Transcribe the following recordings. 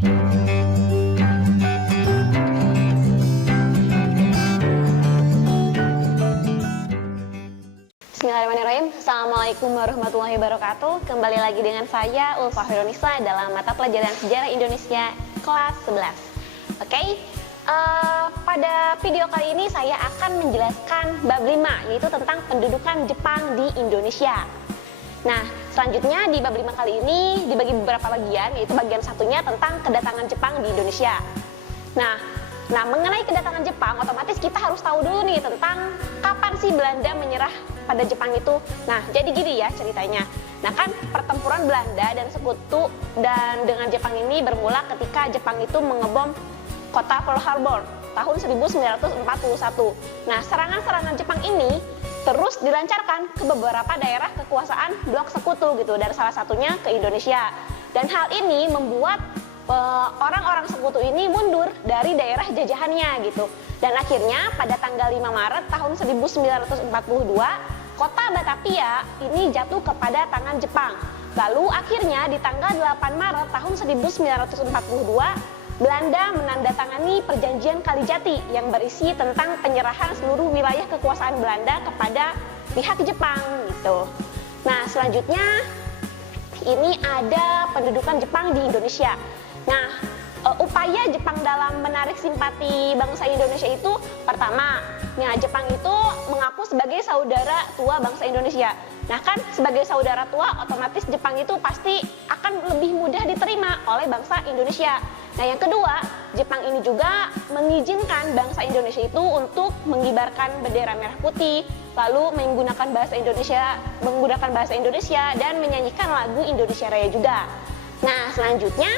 Bismillahirrahmanirrahim. Assalamualaikum warahmatullahi wabarakatuh. Kembali lagi dengan saya Ulfa Hironisa dalam mata pelajaran Sejarah Indonesia kelas 11. Oke, pada video kali ini saya akan menjelaskan bab 5, yaitu tentang pendudukan Jepang di Indonesia. Nah, selanjutnya di bab 5 kali ini dibagi beberapa bagian, yaitu bagian satunya tentang kedatangan Jepang di Indonesia. Nah, mengenai kedatangan Jepang, otomatis kita harus tahu dulu nih tentang kapan sih Belanda menyerah pada Jepang itu. Nah, jadi gini ya ceritanya. Nah, kan pertempuran Belanda dan Sekutu dan dengan Jepang ini bermula ketika Jepang itu mengebom kota Pearl Harbor tahun 1941. Nah, serangan-serangan Jepang ini terus dilancarkan ke beberapa daerah kekuasaan blok Sekutu gitu, dan salah satunya ke Indonesia. Dan hal ini membuat orang-orang Sekutu ini mundur dari daerah jajahannya gitu. Dan akhirnya pada tanggal 5 Maret tahun 1942, kota Batavia ini jatuh kepada tangan Jepang. Lalu akhirnya di tanggal 8 Maret tahun 1942, Belanda menandatangani Perjanjian Kalijati yang berisi tentang penyerahan seluruh wilayah kekuasaan Belanda kepada pihak Jepang gitu. Nah, selanjutnya ini ada pendudukan Jepang di Indonesia. Nah, upaya Jepang dalam menarik simpati bangsa Indonesia itu pertama, nah Jepang itu mengaku sebagai saudara tua bangsa Indonesia. Nah kan sebagai saudara tua, otomatis Jepang itu pasti akan lebih mudah diterima oleh bangsa Indonesia. Nah yang kedua, Jepang ini juga mengizinkan bangsa Indonesia itu untuk mengibarkan bendera merah putih, lalu menggunakan bahasa Indonesia dan menyanyikan lagu Indonesia Raya juga. Nah selanjutnya,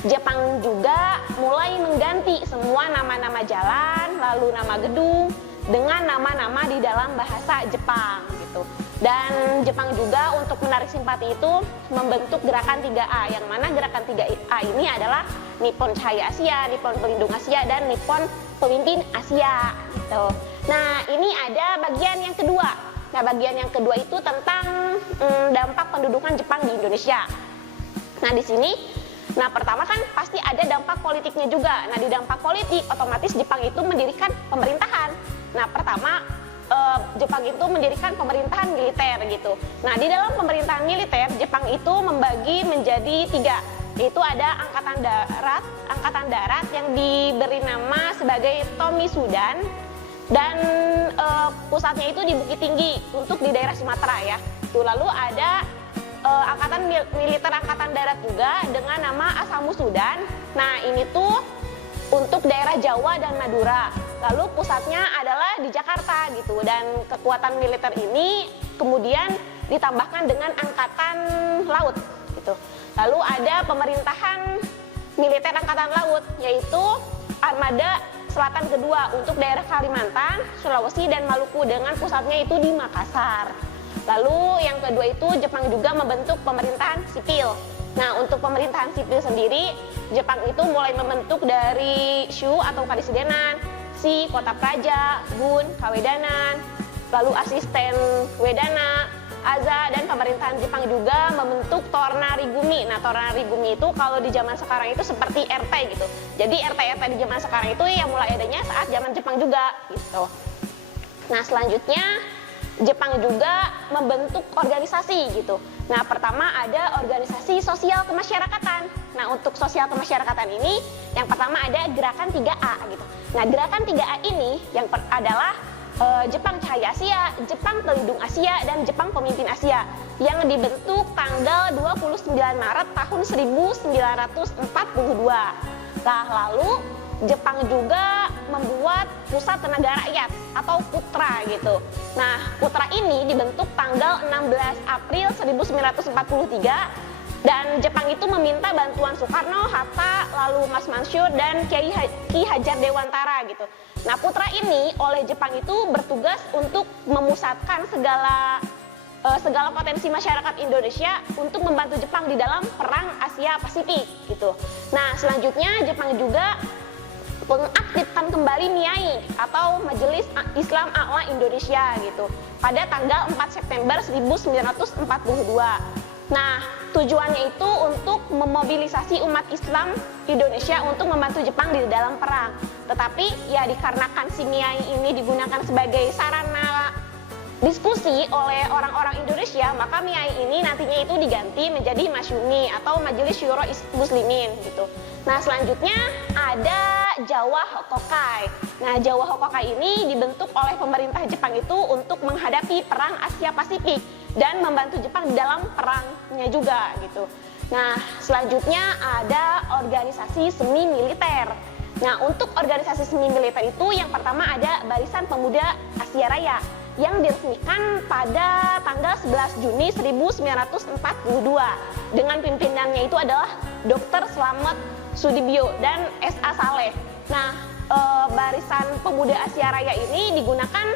Jepang juga mulai mengganti semua nama-nama jalan, lalu nama gedung dengan nama-nama di dalam bahasa Jepang gitu. Dan Jepang juga untuk menarik simpati itu membentuk gerakan 3A, yang mana gerakan 3A ini adalah Nippon Cahaya Asia, Nippon Pelindung Asia, dan Nippon Pemimpin Asia gitu. Nah ini ada bagian yang kedua. Nah bagian yang kedua itu tentang dampak pendudukan Jepang di Indonesia. Nah di sini, nah pertama kan pasti ada dampak politiknya juga. Nah di dampak politik otomatis Jepang itu mendirikan pemerintahan. Nah pertama Jepang itu mendirikan pemerintahan militer gitu. Nah di dalam pemerintahan militer Jepang itu membagi menjadi 3, yaitu ada angkatan darat yang diberi nama sebagai Tomisudan, dan pusatnya itu di Bukit Tinggi untuk di daerah Sumatera ya. Tuh, lalu ada angkatan militer angkatan darat juga dengan nama Asamusudan. Nah ini tuh untuk daerah Jawa dan Madura. Lalu pusatnya adalah di Jakarta gitu. Dan kekuatan militer ini kemudian ditambahkan dengan angkatan laut gitu. Lalu ada pemerintahan militer angkatan laut, yaitu Armada Selatan kedua untuk daerah Kalimantan, Sulawesi, dan Maluku dengan pusatnya itu di Makassar. Lalu yang kedua itu Jepang juga membentuk pemerintahan sipil. Nah untuk pemerintahan sipil sendiri, Jepang itu mulai membentuk dari Shu atau Kadisidenan, Si, Kota Praja, Gun, Kawedanan, lalu asisten Wedana, Aza, dan pemerintahan Jepang juga membentuk Tornarigumi. Nah Tornarigumi itu kalau di zaman sekarang itu seperti RT gitu. Jadi RT-RT di zaman sekarang itu yang mulai adanya saat zaman Jepang juga gitu. Nah selanjutnya Jepang juga membentuk organisasi gitu. Nah pertama ada organisasi sosial kemasyarakatan. Nah untuk sosial kemasyarakatan ini yang pertama ada gerakan 3A gitu. Nah gerakan 3A ini yang adalah Jepang Cahaya Asia, Jepang Pelindung Asia, dan Jepang Pemimpin Asia yang dibentuk tanggal 29 Maret tahun 1942. Nah lalu Jepang juga membuat Pusat Tenaga Rakyat atau Putra gitu. Nah, Putra ini dibentuk tanggal 16 April 1943, dan Jepang itu meminta bantuan Soekarno, Hatta, lalu Mas Mansur, dan Ki Hajar Dewantara gitu. Nah, Putra ini oleh Jepang itu bertugas untuk memusatkan segala potensi masyarakat Indonesia untuk membantu Jepang di dalam Perang Asia Pasifik gitu. Nah, selanjutnya Jepang juga mengaktifkan kembali MIAI atau Majelis Islam A'la Indonesia gitu pada tanggal 4 September 1942. Nah, tujuannya itu untuk memobilisasi umat Islam Indonesia untuk membantu Jepang di dalam perang. Tetapi ya dikarenakan si Miyai ini digunakan sebagai sarana diskusi oleh orang-orang Indonesia, maka Miyai ini nantinya itu diganti menjadi Masyumi atau Majelis Syuro Muslimin gitu. Nah, selanjutnya ada Jawa Hokokai. Nah, Jawa Hokokai ini dibentuk oleh pemerintah Jepang itu untuk menghadapi perang Asia Pasifik dan membantu Jepang di dalam perangnya juga gitu. Nah, selanjutnya ada organisasi semi militer. Nah, untuk organisasi semi militer itu yang pertama ada Barisan Pemuda Asia Raya yang diresmikan pada tanggal 11 Juni 1942 dengan pimpinannya itu adalah Dr. Slamet Sudibyo dan S.A. Saleh. Nah, Barisan Pemuda Asia Raya ini digunakan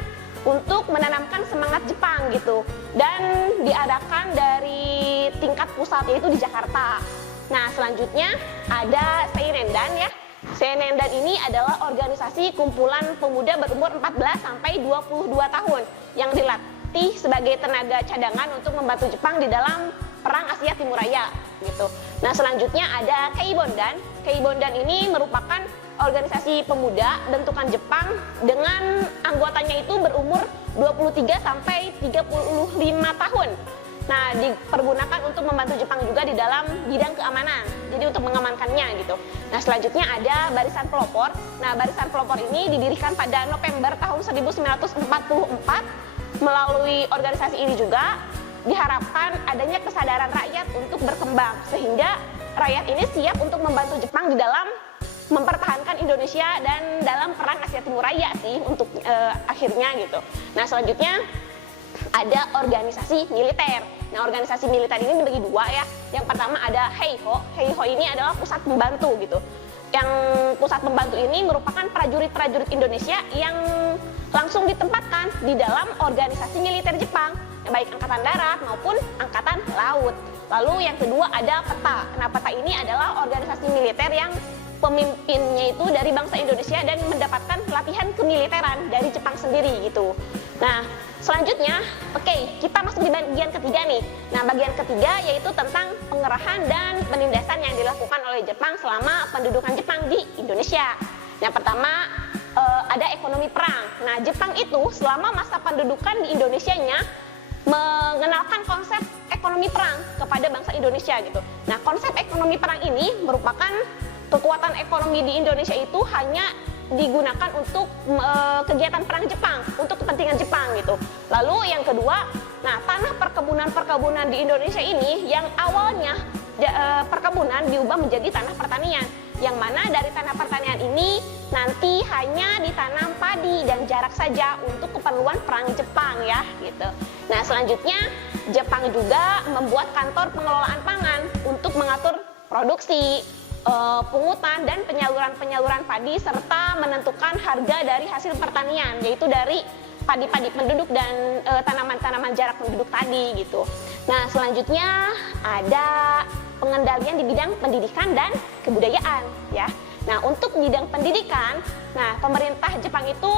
untuk menanamkan semangat Jepang gitu, dan diadakan dari tingkat pusat yaitu di Jakarta. Nah, selanjutnya ada Seinendan ya. Seinendan ini adalah organisasi kumpulan pemuda berumur 14 sampai 22 tahun yang dilatih sebagai tenaga cadangan untuk membantu Jepang di dalam perang Asia Timur Raya gitu. Nah, selanjutnya ada Keibondan. Keibondan ini merupakan organisasi pemuda bentukan Jepang dengan anggotanya itu berumur 23 sampai 35 tahun. Nah, dipergunakan untuk membantu Jepang juga di dalam bidang keamanan. Jadi untuk mengamankannya gitu. Nah, selanjutnya ada Barisan Pelopor. Nah, Barisan Pelopor ini didirikan pada November tahun 1944. Melalui organisasi ini juga diharapkan adanya kesadaran rakyat untuk berkembang sehingga rakyat ini siap untuk membantu Jepang di dalam mempertahankan Indonesia dan dalam perang Asia Timur Raya sih untuk akhirnya gitu. Nah, selanjutnya ada organisasi militer. Nah, organisasi militer ini dibagi dua ya. Yang pertama ada Heiho. Heiho ini adalah pusat pembantu gitu. Yang pusat pembantu ini merupakan prajurit-prajurit Indonesia yang langsung ditempatkan di dalam organisasi militer Jepang, baik angkatan darat maupun angkatan laut. Lalu yang kedua ada PETA. Nah, PETA ini adalah organisasi militer yang pemimpinnya itu dari bangsa Indonesia dan mendapatkan pelatihan kemiliteran dari Jepang sendiri gitu. Nah, selanjutnya, kita masuk di bagian ketiga nih. Nah, bagian ketiga yaitu tentang pengerahan dan penindasan yang dilakukan oleh Jepang selama pendudukan Jepang di Indonesia. Yang pertama, ada ekonomi perang. Nah, Jepang itu selama masa pendudukan di Indonesianya mengenalkan konsep ekonomi perang kepada bangsa Indonesia gitu. Nah, konsep ekonomi perang ini merupakan kekuatan ekonomi di Indonesia itu hanya digunakan untuk kegiatan perang Jepang, untuk kepentingan Jepang gitu. Lalu yang kedua, nah tanah perkebunan di Indonesia ini yang awalnya perkebunan diubah menjadi tanah pertanian, yang mana dari tanah pertanian ini nanti hanya ditanam padi dan jarak saja untuk keperluan perang Jepang ya gitu. Nah, selanjutnya Jepang juga membuat kantor pengelolaan pangan untuk mengatur produksi, pungutan dan penyaluran padi serta menentukan harga dari hasil pertanian, yaitu dari padi-padi penduduk dan tanaman-tanaman jarak penduduk tadi gitu. Nah, selanjutnya ada pengendalian di bidang pendidikan dan kebudayaan ya. Nah, untuk bidang pendidikan, nah pemerintah Jepang itu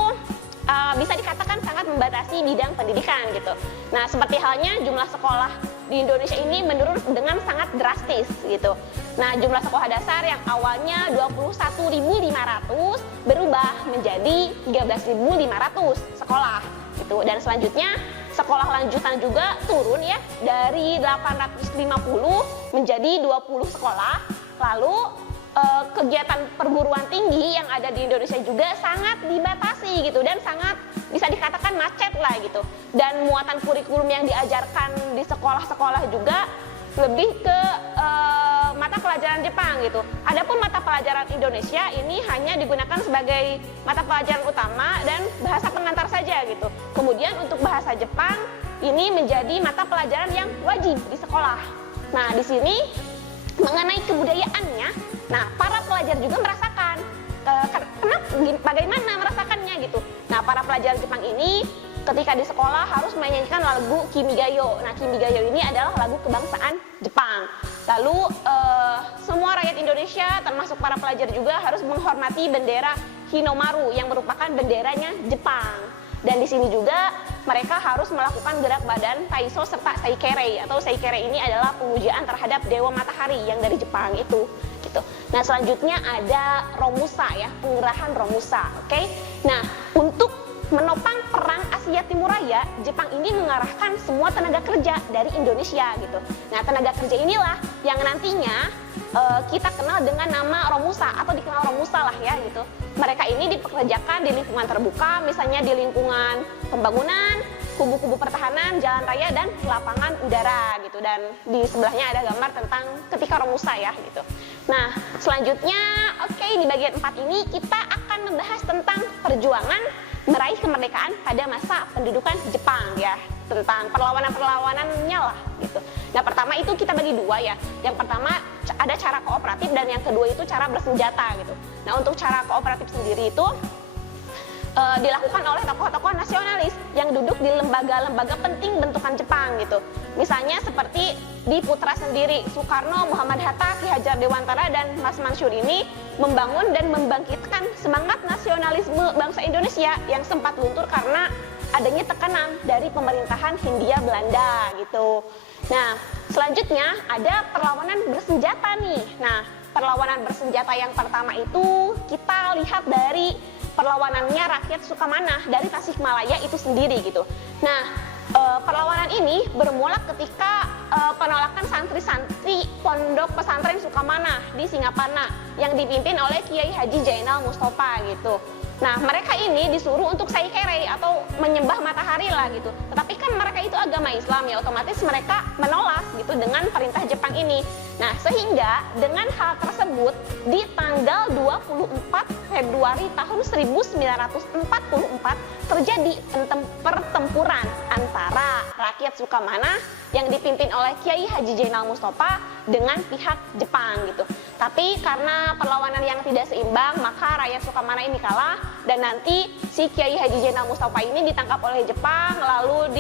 bisa dikatakan sangat membatasi bidang pendidikan gitu. Nah, seperti halnya jumlah sekolah di Indonesia ini menurun dengan sangat drastis gitu. Nah, jumlah sekolah dasar yang awalnya 21.500 berubah menjadi 13.500 sekolah gitu. Dan selanjutnya sekolah lanjutan juga turun ya dari 850 menjadi 20 sekolah. Lalu kegiatan perguruan tinggi yang ada di Indonesia juga sangat dibatasi gitu dan sangat bisa dikatakan macet lah gitu. Dan muatan kurikulum yang diajarkan di sekolah-sekolah juga lebih ke mata pelajaran Jepang gitu. Adapun mata pelajaran Indonesia ini hanya digunakan sebagai mata pelajaran utama dan bahasa pengantar saja gitu. Kemudian untuk bahasa Jepang ini menjadi mata pelajaran yang wajib di sekolah. Nah, di sini mengenai kebudayaannya, nah para pelajar juga merasakan bagaimana merasakannya gitu. Nah, para pelajar Jepang ini ketika di sekolah harus menyanyikan lagu Kimigayo. Nah, Kimigayo ini adalah lagu kebangsaan Jepang. Lalu semua rakyat Indonesia termasuk para pelajar juga harus menghormati bendera Hinomaru yang merupakan benderanya Jepang. Dan di sini juga mereka harus melakukan gerak badan Taiso serta Seikere, atau Seikere ini adalah pemujaan terhadap dewa matahari yang dari Jepang itu gitu. Nah, selanjutnya ada Romusa ya, pengerahan Romusa. Oke. Nah, untuk menopang perang Asia Timur Raya, Jepang ini mengarahkan semua tenaga kerja dari Indonesia gitu. Nah, tenaga kerja inilah yang nantinya kita kenal dengan nama Romusa atau dikenal Romusa lah ya gitu. Mereka ini dipekerjakan di lingkungan terbuka, misalnya di lingkungan pembangunan, kubu-kubu pertahanan, jalan raya, dan lapangan udara gitu. Dan di sebelahnya ada gambar tentang ketika Romusa ya gitu. Nah, selanjutnya di bagian 4 ini kita akan membahas tentang perjuangan meraih kemerdekaan pada masa pendudukan Jepang ya, tentang perlawanan-perlawanannya lah gitu. Nah, pertama itu kita bagi dua ya. Yang pertama ada cara kooperatif dan yang kedua itu cara bersenjata gitu. Nah, untuk cara kooperatif sendiri itu dilakukan oleh tokoh-tokoh nasionalis yang duduk di lembaga-lembaga penting bentukan Jepang gitu. Misalnya seperti di Putra sendiri, Soekarno, Muhammad Hatta, Ki Hajar Dewantara, dan Mas Mansur ini membangun dan membangkitkan semangat nasionalisme bangsa Indonesia yang sempat luntur karena adanya tekanan dari pemerintahan Hindia Belanda gitu. Nah, selanjutnya ada perlawanan bersenjata nih. Nah, perlawanan bersenjata yang pertama itu kita lihat dari perlawanannya rakyat Sukamana dari Tasikmalaya itu sendiri gitu. Nah, perlawanan ini bermula ketika penolakan santri-santri Pondok Pesantren Sukamana di Singapana yang dipimpin oleh Kiai Haji Jainal Mustafa gitu. Nah, mereka ini disuruh untuk Seikere atau menyembah matahari lah gitu. Tetapi kan mereka itu agama Islam ya, otomatis mereka menolak gitu dengan perintah Jepang ini. Nah, sehingga dengan hal tersebut di tanggal 24 Februari tahun 1944 terjadi pertempuran antara rakyat Sukamana yang dipimpin oleh Kiai Haji Jainal Mustafa dengan pihak Jepang gitu. Tapi karena perlawanan yang tidak seimbang, maka rakyat Sukamana ini kalah dan nanti si Kiai Haji Jainal Mustafa ini ditangkap oleh Jepang, lalu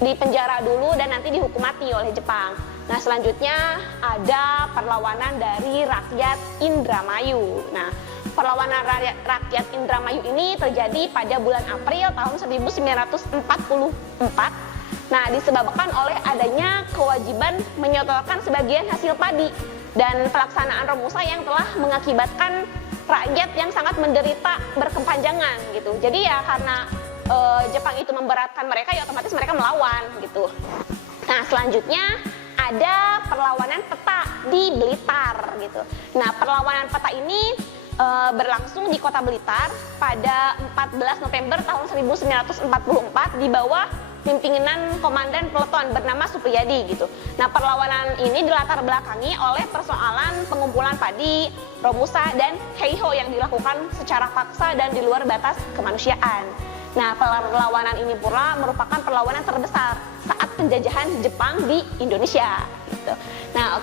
di penjara dulu dan nanti dihukum mati oleh Jepang. Nah, selanjutnya ada perlawanan dari rakyat Indramayu. Nah, perlawanan rakyat Indramayu ini terjadi pada bulan April tahun 1944. Nah, disebabkan oleh adanya kewajiban menyetorkan sebagian hasil padi dan pelaksanaan Romusa yang telah mengakibatkan rakyat yang sangat menderita berkepanjangan gitu. Jadi ya karena Jepang itu memberatkan mereka, ya otomatis mereka melawan gitu. Nah, selanjutnya ada perlawanan peta di Blitar gitu. Nah, perlawanan peta ini berlangsung di kota Blitar pada 14 November tahun 1944 di bawah pimpinan komandan peleton bernama Supriyadi gitu. Nah, perlawanan ini dilatar belakangi oleh persoalan pengumpulan padi, Romusa, dan Heiho yang dilakukan secara paksa dan di luar batas kemanusiaan. Nah, perlawanan ini pula merupakan perlawanan terbesar saat penjajahan Jepang di Indonesia gitu. Nah,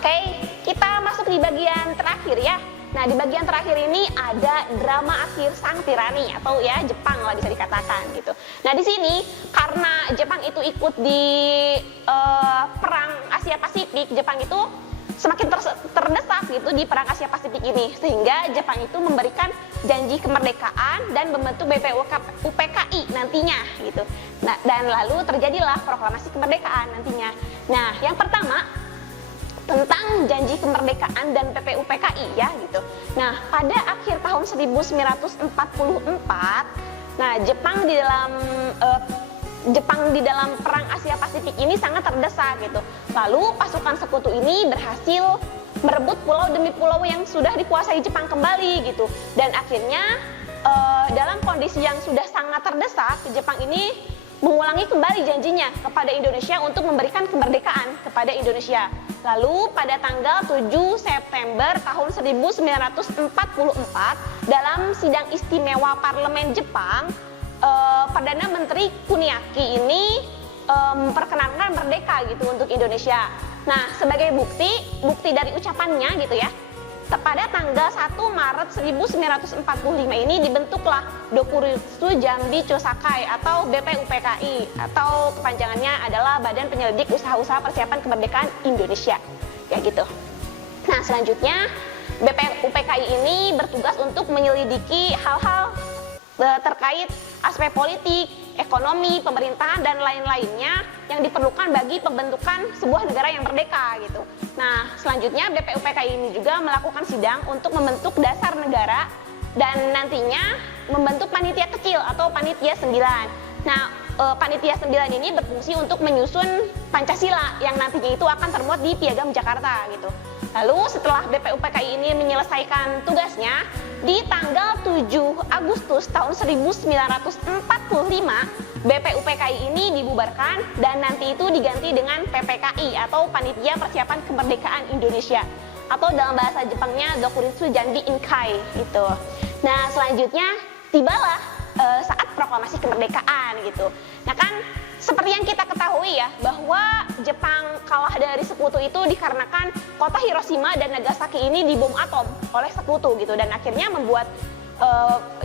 kita masuk di bagian terakhir ya. Nah, di bagian terakhir ini ada drama akhir sang tirani atau ya Jepang lah bisa dikatakan gitu. Nah, di sini karena Jepang itu ikut di perang Asia Pasifik, Jepang itu semakin terdesak gitu di perang Asia Pasifik ini, sehingga Jepang itu memberikan janji kemerdekaan dan membentuk BPUPKI nantinya gitu. Nah, dan lalu terjadilah proklamasi kemerdekaan nantinya. Nah, yang pertama tentang janji kemerdekaan dan PPUPKI ya gitu. Nah, pada akhir tahun 1944, nah Jepang di dalam perang Asia Pasifik ini sangat terdesak gitu. Lalu pasukan sekutu ini berhasil merebut pulau demi pulau yang sudah dikuasai Jepang kembali gitu. Dan akhirnya dalam kondisi yang sudah sangat terdesak, Jepang ini mengulangi kembali janjinya kepada Indonesia untuk memberikan kemerdekaan kepada Indonesia. Lalu pada tanggal 7 September tahun 1944 dalam sidang istimewa Parlemen Jepang, Perdana Menteri Kuniaki ini memperkenankan merdeka gitu untuk Indonesia. Nah, sebagai bukti dari ucapannya gitu ya, pada tanggal 1 Maret 1945 ini dibentuklah Dokuritsu Jambi Chosakai atau BPUPKI atau kepanjangannya adalah Badan Penyelidik Usaha-Usaha Persiapan Kemerdekaan Indonesia ya gitu. Nah, selanjutnya BPUPKI ini bertugas untuk menyelidiki hal-hal terkait aspek politik, ekonomi, pemerintahan, dan lain-lainnya yang diperlukan bagi pembentukan sebuah negara yang merdeka gitu. Nah, selanjutnya BPUPKI ini juga melakukan sidang untuk membentuk dasar negara dan nantinya membentuk panitia kecil atau panitia 9. Nah, panitia 9 ini berfungsi untuk menyusun Pancasila yang nantinya itu akan termuat di Piagam Jakarta gitu. Lalu setelah BPUPKI ini menyelesaikan tugasnya, di tanggal 7 Agustus tahun 1945, BPUPKI ini dibubarkan dan nanti itu diganti dengan PPKI atau Panitia Persiapan Kemerdekaan Indonesia, atau dalam bahasa Jepangnya Dokuritsu Janbi Inkai gitu. Nah, selanjutnya tibalah saat proklamasi kemerdekaan gitu. Nah kan seperti yang kita ketahui ya, bahwa Jepang kalah dari Sekutu itu dikarenakan kota Hiroshima dan Nagasaki ini dibom atom oleh Sekutu gitu, dan akhirnya membuat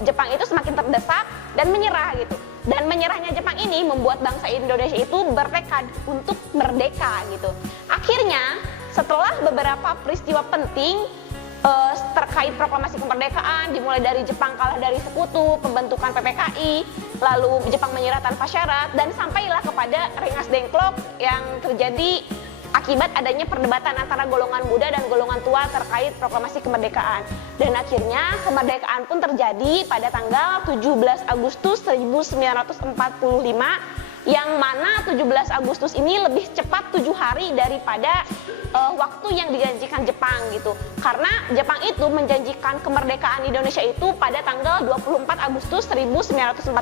Jepang itu semakin terdesak dan menyerah gitu. Dan menyerahnya Jepang ini membuat bangsa Indonesia itu bertekad untuk merdeka gitu. Akhirnya setelah beberapa peristiwa penting terkait proklamasi kemerdekaan, dimulai dari Jepang kalah dari Sekutu, pembentukan PPKI, lalu Jepang menyerah tanpa syarat, dan sampailah kepada Rengas Dengklok yang terjadi akibat adanya perdebatan antara golongan muda dan golongan tua terkait proklamasi kemerdekaan. Dan akhirnya kemerdekaan pun terjadi pada tanggal 17 Agustus 1945, yang mana 17 Agustus ini lebih cepat 7 hari daripada waktu yang dijanjikan Jepang gitu. Karena Jepang itu menjanjikan kemerdekaan Indonesia itu pada tanggal 24 Agustus 1945.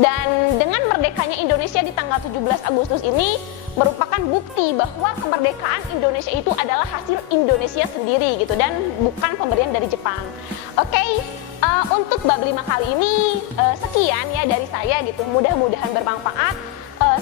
Dan dengan merdekanya Indonesia di tanggal 17 Agustus ini merupakan bukti bahwa kemerdekaan Indonesia itu adalah hasil Indonesia sendiri gitu, dan bukan pemberian dari Jepang. Oke, untuk bab 5 kali ini sekian ya dari saya gitu. Mudah-mudahan bermanfaat.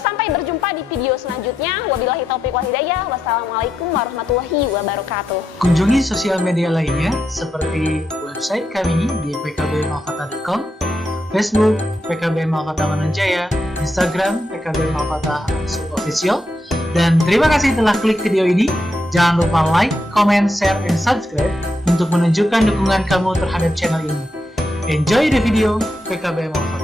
Sampai berjumpa di video selanjutnya. Wabillahi taufiq wal hidayah. Wassalamualaikum warahmatullahi wabarakatuh. Kunjungi sosial media lainnya seperti website kami di pkbmalfata.com, Facebook PKB Malfata Mananjaya, Instagram PKB Malfata Official. Dan terima kasih telah klik video ini. Jangan lupa like, comment, share, dan subscribe untuk menunjukkan dukungan kamu terhadap channel ini. Enjoy the video PKB Malfata.